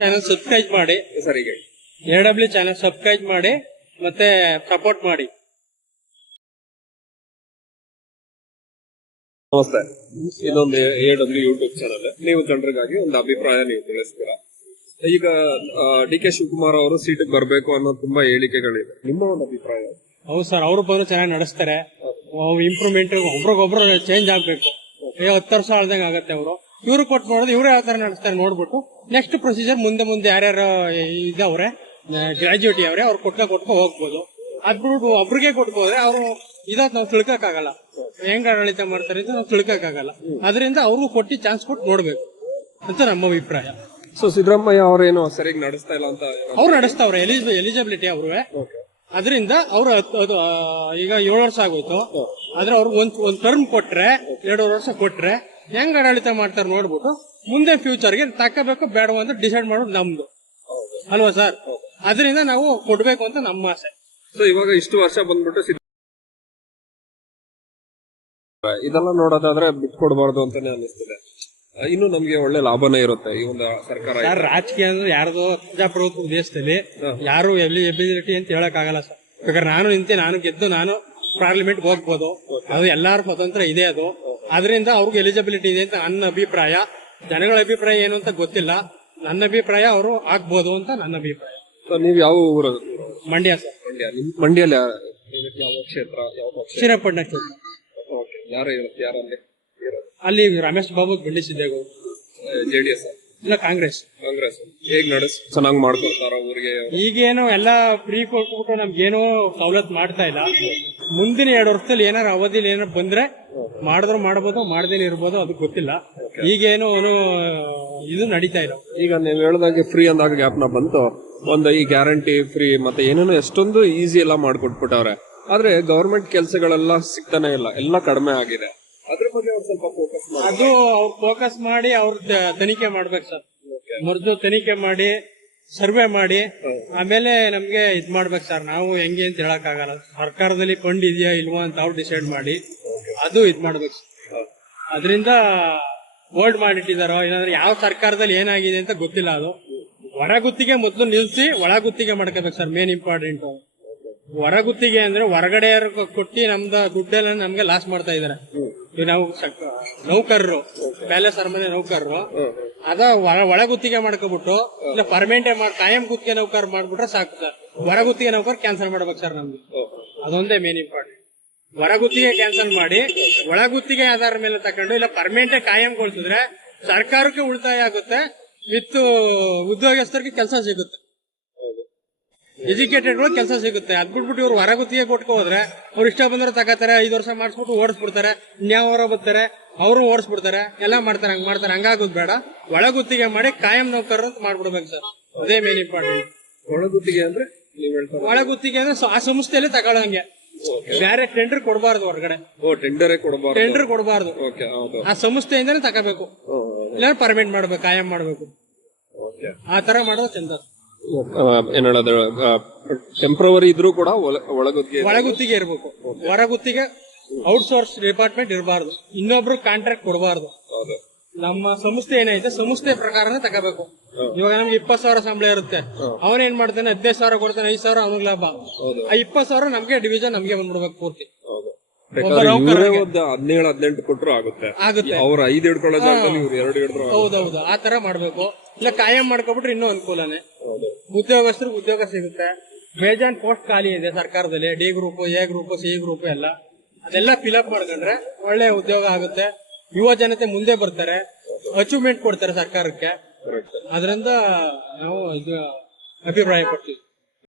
Channel subscribe ಮಾಡಿ sir ಈಗ A W channel subscribe ಮಾಡಿ ಮತ್ತೆ ಸಪೋರ್ಟ್ ಮಾಡಿ. ನಮಸ್ತೆ. ಇದೊಂದು ಎ ಡಬ್ಲ್ಯೂ ಯೂಟ್ಯೂಬ್ ಚಾನಲ್ ನೀವು ಜನರಿಗಾಗಿ ಒಂದು ಅಭಿಪ್ರಾಯ ನೀವು ತಿಳಿಸ್ತೀರಾ? ಈಗ ಡಿ ಕೆ ಶಿವಕುಮಾರ್ ಅವರು ಸೀಟಿಗೆ ಬರಬೇಕು ಅನ್ನೋ ತುಂಬಾ ಹೇಳಿಕೆಗಳಿದೆ ನಿಮ್ಮ ಒಂದು ಅಭಿಪ್ರಾಯ? ಹೌದು ಸರ್ ಅವರು ಬಂದು ಚೆನ್ನಾಗಿ ನಡೆಸ್ತಾರೆ. ಇಂಪ್ರೂವ್ಮೆಂಟ್ ಒಬ್ರಿಗೊಬ್ರು ಚೇಂಜ್ ಆಗ್ಬೇಕು. ಏ ಹತ್ತು ವರ್ಷ ಆಳ್ದಂಗೆ ಆಗತ್ತೆ ಅವರು. ಇವ್ರು ಕೊಟ್ಟು ನೋಡಿದ್ರೆ ಇವ್ರೆ ಯಾವ ತರ ನಡೆಸ್ತಾರೆ ನೋಡ್ಬಿಟ್ಟು. ನೆಕ್ಸ್ಟ್ ಪ್ರೊಸೀಜರ್ ಮುಂದೆ ಮುಂದೆ ಯಾರ್ಯಾರು ಇದಾವ್ರೆ ಗ್ರಾಜ್ಯುಯೇಟಿ ಅವ್ರೆ ಅವ್ರು ಕೊಟ್ಕ ಕೊಟ್ಕೊ ಹೋಗ್ಬೋದು. ಅದ್ಬಿಟ್ಟು ಒಬ್ರಿಗೆ ಕೊಟ್ಕೋದ್ರೆ ಅವರು ಇದಾತ್ ನಾವು ತಿಳ್ಕಾಗಲ್ಲ ಹೆಂಗ್ ಆಡಳಿತ ಮಾಡ್ತಾರೆ ಅಂತ ನಾವು ತಿಳ್ಕಾಗಲ್ಲ ಅದರಿಂದ ಅವ್ರಿಗೂ ಕೊಟ್ಟು ಚಾನ್ಸ್ ಕೊಟ್ಟು ನೋಡ್ಬೇಕು. ಅಂತ ನಮ್ಮ ಅಭಿಪ್ರಾಯ. ಸೊ ಸಿದ್ದರಾಮಯ್ಯ ಅವರೇನು ಸರಿಯಾಗಿ ನಡೆಸ್ತಾ ಇಲ್ಲ ಅಂತ ಅವ್ರು ನಡೆಸ್ತಾವ್ರೆ ಎಲಿಜಿಬಿಲಿಟಿ ಅವ್ರು. ಅದರಿಂದ ಅವ್ರು ಈಗ ಏಳು ವರ್ಷ ಆಗೋಯ್ತು. ಆದ್ರೆ ಅವ್ರಿಗೆ ಒಂದ್ ಒಂದ್ ಟರ್ಮ್ ಕೊಟ್ರೆ ಎರಡೂವರೆ ವರ್ಷ ಕೊಟ್ರೆ ಹೆಂಗ್ ಆಡಳಿತ ಮಾಡ್ತಾರೆ ನೋಡ್ಬಿಟ್ಟು ಮುಂದೆ ಫ್ಯೂಚರ್ಗೆ ತಕ್ಕಬೇಕು ಬೇಡವೋ ಅಂತ ಡಿಸೈಡ್ ಮಾಡೋದು ನಮ್ದು. ಅಲ್ವಾ ಸರ್ ಅದರಿಂದ ನಾವು ಕೊಡ್ಬೇಕು ಅಂತ ನಮ್ಮ ಆಸೆ. ಸೊ ಇವಾಗ ಇಷ್ಟು ವರ್ಷ ಬಂದ್ಬಿಟ್ಟು ಇದೆಲ್ಲ ನೋಡೋದಾದ್ರೆ ಬಿಟ್ಕೊಡ್ಬಾರ್ದು ಅಂತಾನೆ ಅನಿಸ್ತಿದೆ ಆ, ಇನ್ನು ನಮ್ಗೆ ಒಳ್ಳೆ ಲಾಭನೇ ಇರುತ್ತೆ ಈ ಒಂದು ಸರ್ಕಾರ. ಸರ್ ರಾಜಕೀಯ ಅಂದ್ರೆ ಯಾರ್ದು ಪ್ರಜಾಪ್ರಭುತ್ವ ದೇಶದಲ್ಲಿ ಯಾರು ಎಲ್ಲಿ ಎಬಿಲಿಟಿ ಅಂತ ಹೇಳಕ್ ಆಗಲ್ಲ ಸರ್ ಬೇಕಾದ್ರೆ ನಾನು ನಿಂತೆ ನಾನು ಗೆದ್ದು ನಾನು ಪಾರ್ಲಿಮೆಂಟ್ ಹೋಗ್ಬೋದು. ಅದು ಎಲ್ಲಾರು ಸ್ವತಂತ್ರ ಇದೆ ಅದು. ಅದರಿಂದ ಅವ್ರಿಗೆ ಎಲಿಜಿಬಿಲಿಟಿ ಇದೆ ಅಂತ ನನ್ನ ಅಭಿಪ್ರಾಯ. ಜನಗಳ ಅಭಿಪ್ರಾಯ ಏನು ಅಂತ ಗೊತ್ತಿಲ್ಲ. ನನ್ನ ಅಭಿಪ್ರಾಯ ಅವರು ಆಗ್ಬೋದು ಅಂತ ನನ್ನ ಅಭಿಪ್ರಾಯ. ನೀವು ಯಾವ ಊರು? ಮಂಡ್ಯ ಸರ್. ಮಂಡ್ಯ. ನಿಮ್ ಮಂಡ್ಯಲ್ಲಿ ಯಾ- ಯಾವ ಕ್ಷೇತ್ರ ಯಾವ ಪಕ್ಷ? ಶ್ರೀರಂಗಪಟ್ಟಣ ಕ್ಷೇತ್ರ. ಓಕೆ. ಯಾರು ಇರುತ್ತೆ ಅಲ್ಲಿ ರಮೇಶ್ ಬಾಬು ಬೆಂಡಿಸಿದ್ದೇಗೋ ಜೆ ಡಿ ಜೆಡಿಎಸ್. ಇಲ್ಲ ಕಾಂಗ್ರೆಸ್. ಕಾಂಗ್ರೆಸ್. ಹೇಗ್ ನಡೆಸ್ ಚೆನ್ನಾಗಿ ಮಾಡ್ಕೊಳ್ತಾರ ಊರಿಗೆ? ಈಗೇನು ಎಲ್ಲ ಫ್ರೀ ಕೊಟ್ಬಿಟ್ಟು ನಮ್ಗೇನು ಸವಲತ್ತು ಮಾಡ್ತಾ ಇಲ್ಲ. ಮುಂದಿನ ಎರಡು ವರ್ಷದಲ್ಲಿ ಏನಾರು ಅವಧಿಲಿ ಏನಾರ ಬಂದ್ರೆ ಮಾಡಿದ್ರು ಮಾಡಬಹುದು ಮಾಡದೇನೆ ಇರ್ಬೋದು ಅದು ಗೊತ್ತಿಲ್ಲ. ಈಗೇನು ಇದು ನಡೀತಾ ಇಲ್ಲ. ಈಗ ನೀವು ಹೇಳ್ದಾಗೆ ಫ್ರೀ ಅಂದಾಗ ಗ್ಯಾಪ್ನ ಬಂತು. ಒಂದು ಈ ಗ್ಯಾರಂಟಿ ಫ್ರೀ ಮತ್ತೆ ಏನೇನೋ ಎಷ್ಟೊಂದು ಈಸಿ ಎಲ್ಲ ಮಾಡ್ಕೊಟ್ಬಿಟ್ಟವ್ರೆ. ಆದ್ರೆ ಗವರ್ಮೆಂಟ್ ಕೆಲಸಗಳೆಲ್ಲ ಸಿಗ್ತಾನೆ ಇಲ್ಲ. ಎಲ್ಲ ಕಡಿಮೆ ಆಗಿದೆ. ಅದ್ರ ಬಗ್ಗೆ ಅವ್ರು ಸ್ವಲ್ಪ ಫೋಕಸ್ ಮಾಡಿ. ಅದು ಅವ್ರು ಫೋಕಸ್ ಮಾಡಿ ಅವ್ರ ತನಿಖೆ ಮಾಡ್ಬೇಕು ಸರ್. ಮೊದಲು ತನಿಖೆ ಮಾಡಿ ಸರ್ವೆ ಮಾಡಿ ಆಮೇಲೆ ನಮ್ಗೆ ಇದ್ ಮಾಡ್ಬೇಕು ಸರ್. ನಾವು ಹೆಂಗೆ ಅಂತ ಹೇಳಕ್ ಆಗಲ್ಲ ಸರ್ಕಾರದಲ್ಲಿ ಫಂಡ್ ಇದೆಯಾ ಇಲ್ವಾ ಅಂತ ಅವ್ರು ಡಿಸೈಡ್ ಮಾಡಿ ಅದು ಇದ್ ಮಾಡ್ಬೇಕು ಸರ್. ಅದರಿಂದ ಹೋಲ್ಡ್ ಮಾಡಿಟ್ಟಿದಾರೋ ಇಲ್ಲಾಂದ್ರೆ ಯಾವ ಸರ್ಕಾರದಲ್ಲಿ ಏನಾಗಿದೆ ಅಂತ ಗೊತ್ತಿಲ್ಲ ಅದು. ಹೊರಗುತ್ತಿಗೆ ಮೊದಲು ನಿಲ್ಸಿ, ಒಳಗುತ್ತಿಗೆ ಮಾಡ್ಕೋಬೇಕು ಸರ್ ಮೇನ್ ಇಂಪಾರ್ಟೆಂಟ್ ಹೊರಗುತ್ತಿಗೆ ಅಂದ್ರೆ ಹೊರಗಡೆ ಕೊಟ್ಟಿ ನಮ್ದ ದುಡ್ಡೆಲ್ಲ ನಮ್ಗೆ ಲಾಸ್ ಮಾಡ್ತಾ ಇದಾರೆ. ನಾವು ನೌಕರರು ಪ್ಯಾಲೇಸ್ ಅರಮನೆ ನೌಕರರು, ಅದ ಒಳ ಒಳಗುತ್ತಿಗೆ ಮಾಡ್ಕೊಬಿಟ್ಟು, ಇಲ್ಲ ಪರ್ಮನೆಂಟ್ ಕಾಯಂ ಗುತ್ತಿಗೆ ನೌಕರ್ ಮಾಡ್ಬಿಟ್ರೆ ಸಾಕು ಸರ್. ಹೊರಗುತ್ತಿಗೆ ನೌಕರ್ ಕ್ಯಾನ್ಸಲ್ ಮಾಡ್ಬೇಕು ಸರ್ ನಮ್ಗೆ. ಅದೊಂದೇ ಮೇನ್ ಇಂಪಾರ್ಟೆಂಟ್ ಹೊರಗುತ್ತಿಗೆ ಕ್ಯಾನ್ಸಲ್ ಮಾಡಿ ಒಳಗುತ್ತಿಗೆ ಆಧಾರ ಮೇಲೆ ತಕೊಂಡು ಇಲ್ಲ ಪರ್ಮನೆಂಟ್ ಕಾಯಂಗೊಳಿಸಿದ್ರೆ ಸರ್ಕಾರಕ್ಕೆ ಉಳಿತಾಯ ಆಗುತ್ತೆ ವಿತ್ ಉದ್ಯೋಗಸ್ಥರಿಗೆ ಕೆಲಸ ಸಿಗುತ್ತೆ. ಎಜುಕೇಟೆಡ್ ಕೆಲಸ ಸಿಗುತ್ತೆ. ಅದ್ ಬಿಟ್ಬಿಟ್ಟು ಇವ್ರು ಹೊರಗುತ್ತಿಗೆ ಕೊಟ್ಕೊ ಹೋದ್ರೆ ಅವ್ರು ಇಷ್ಟ ಬಂದ್ರೆ ತಗೋತಾರೆ ಐದು ವರ್ಷ ಮಾಡಿಸ್ಬಿಟ್ಟು ಓಡಿಸ್ಬಿಡ್ತಾರೆ ಇನ್ಯಾವರ ಬರ್ತಾರೆ ಅವರು ಓಡಿಸ್ಬಿಡ್ತಾರೆ ಎಲ್ಲ ಮಾಡ್ತಾರೆ ಹಂಗ್ ಮಾಡ್ತಾರೆ ಹಂಗಾಗೋದ್ ಬೇಡ. ಒಳಗುತ್ತಿಗೆ ಮಾಡಿ ಕಾಯಂ ನೌಕರರು ಅಂತ ಮಾಡ್ಬಿಡ್ಬೇಕು ಸರ್. ಅದೇ ಮೇನ್ ಇಂಪಾರ್ಟೆಂಟ್ ಒಳಗುತ್ತಿಗೆ ಅಂದ್ರೆ ಒಳಗುತ್ತಿಗೆ ಅಂದ್ರೆ ಆ ಸಂಸ್ಥೆಯಲ್ಲಿ ತಗೊಳ್ಳಂಗೆ. ಬೇರೆ ಟೆಂಡರ್ ಕೊಡಬಾರ್ದು ಹೊರಗಡೆ. ಓ ಟೆಂಡರೇ ಕೊಡಬಾರ್ದು. ಟೆಂಡರ್ ಕೊಡಬಾರ್ದು. ಓಕೆ ಹೌದು. ಆ ಸಂಸ್ಥೆಯಿಂದನೇ ತಗೋಬೇಕು. ಇಲ್ಲ ಪರ್ಮಿಟ್ ಮಾಡ್ಬೇಕು ಕಾಯಂ ಮಾಡ್ಬೇಕು. ಆ ತರ ಮಾಡೋದು ಚಂದ. ಟೆಂಪ್ರವರಿ ಇದ್ರೂ ಕೂಡ ಒಳ- ಒಳಗುತ್ತಿಗೆ ಒಳಗುತ್ತಿಗೆ ಇರ್ಬೇಕು. ಹೊರಗುತ್ತಿಗೆ ಔಟ್ಸೋರ್ಸ್ ಡಿಪಾರ್ಟ್ಮೆಂಟ್ ಇರಬಾರ್ದು. ಇನ್ನೊಬ್ರು ಕಾಂಟ್ರಾಕ್ಟ್ ಕೊಡಬಾರ್ದು. ನಮ್ಮ ಸಂಸ್ಥೆ ಏನೈತೆ ಸಂಸ್ಥೆ ಪ್ರಕಾರನೇ ತಗೋಬೇಕು. ಇವಾಗ ನಮ್ಗೆ ಇಪ್ಪತ್ ಸಾವಿರ ಸಂಬಳ ಇರುತ್ತೆ. ಅವನೇನ್ ಮಾಡ್ತಾನೆ ಹದಿನೈದು ಸಾವಿರ ಕೊಡ್ತಾನೆ ಐದು ಸಾವಿರ ಅವನಿಗೆ ಲಾಭ. ಆ ಇಪ್ಪತ್ ಸಾವಿರ ನಮ್ಗೆ ಡಿವಿಷನ್ ನಮ್ಗೆ ಬಂದ್ಬಿಡ್ಬೇಕು ಪೂರ್ತಿ. ಹದಿನೇಳು ಹದಿನೆಂಟು ಕೊಟ್ಟರು ಆಗುತ್ತೆ. ಅವ್ರ ಐದು ಹಿಡ್ಕೊಳ್ಳೋ ಜಾಗದಲ್ಲಿ ಇವ್ರು ಎರಡು ಹಿಡಿದ್ರು ಹೌದೌದು. ಆ ತರ ಮಾಡ್ಬೇಕು. ಇಲ್ಲ ಕಾಯಂ ಮಾಡ್ಕೊಬಿಟ್ರೆ ಇನ್ನೂ ಅನುಕೂಲನೇ. ಉದ್ಯೋಗಸ್ಥರಿಗೆ ಉದ್ಯೋಗ ಸಿಗುತ್ತೆ. ಬೇಜಾನ್ ಪೋಸ್ಟ್ ಖಾಲಿ ಇದೆ ಸರ್ಕಾರದಲ್ಲಿ. D group A group C group ಎಲ್ಲ. ಅದೆಲ್ಲ ಫಿಲಪ್ ಮಾಡ್ಕೊಂಡ್ರೆ ಒಳ್ಳೆ ಉದ್ಯೋಗ ಆಗುತ್ತೆ. ಯುವ ಜನತೆ ಮುಂದೆ ಬರ್ತಾರೆ. ಅಚೀವ್ಮೆಂಟ್ ಕೊಡ್ತಾರೆ ಸರ್ಕಾರಕ್ಕೆ. ಅದರಿಂದ ನಾವು ಇದು ಅಭಿಪ್ರಾಯ ಪಡ್ತೀವಿ